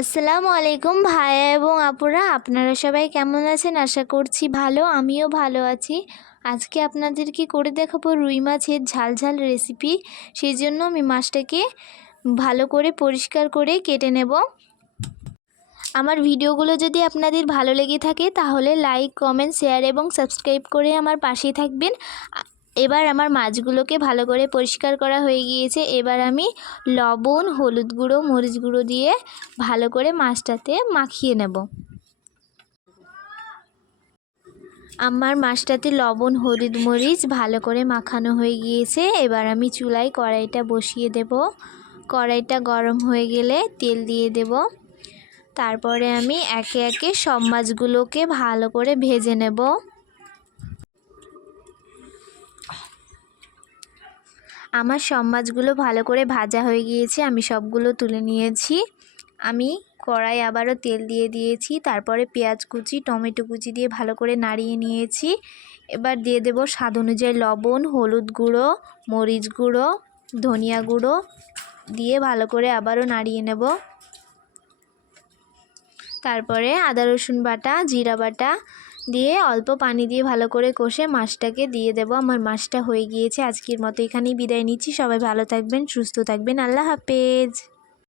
আসসালামু আলাইকুম ভাইয়া এবং আপুরা, আপনারা সবাই কেমন আছেন? আশা করছি ভালো, আমিও ভালো আছি। আজকে আপনাদেরকে করে দেখাবো রুই মাছের ঝাল ঝাল রেসিপি। সেই জন্য আমি মাছটাকে ভালো করে পরিষ্কার করে কেটে নেব। আমার ভিডিওগুলো যদি আপনাদের ভালো লেগে থাকে, তাহলে লাইক, কমেন্ট, শেয়ার এবং সাবস্ক্রাইব করে আমার পাশেই থাকবেন। এবার আমার মাছগুলোকে ভালো করে পরিষ্কার করা হয়ে গিয়েছে। এবার আমি লবণ, হলুদ গুঁড়ো, মরিচ গুঁড়ো দিয়ে ভালো করে মাছটাতে মাখিয়ে নেব। আমার মাছটাতে লবণ, হলুদ, মরিচ ভালো করে মাখানো হয়ে গিয়েছে। এবার আমি চুলায় কড়াইটা বসিয়ে দেব। কড়াইটা গরম হয়ে গেলে তেল দিয়ে দেব। তারপরে আমি একে একে সব মাছগুলোকে ভালো করে ভেজে নেব। আমার সব মাছগুলো ভালো করে ভাজা হয়ে গিয়েছে, আমি সবগুলো তুলে নিয়েছি। আমি কড়াই আবারও তেল দিয়ে দিয়েছি, তারপরে পেঁয়াজ কুচি, টমেটো কুচি দিয়ে ভালো করে নাড়িয়ে নিয়েছি। এবার দিয়ে দেব স্বাদ অনুযায়ী লবণ, হলুদ গুঁড়ো, মরিচ গুঁড়ো, ধনিয়া গুঁড়ো দিয়ে ভালো করে আবারও নাড়িয়ে নেব। তারপরে আদা রসুন বাটা, জিরা বাটা দিয়ে অল্প পানি দিয়ে ভালো করে কষে মাছটাকে দিয়ে দেব। আমার মাছটা হয়ে গিয়েছে। আজকের মতো এখানেই বিদায় নিচ্ছি। সবাই ভালো থাকবেন, সুস্থ থাকবেন। আল্লাহ হাফেজ।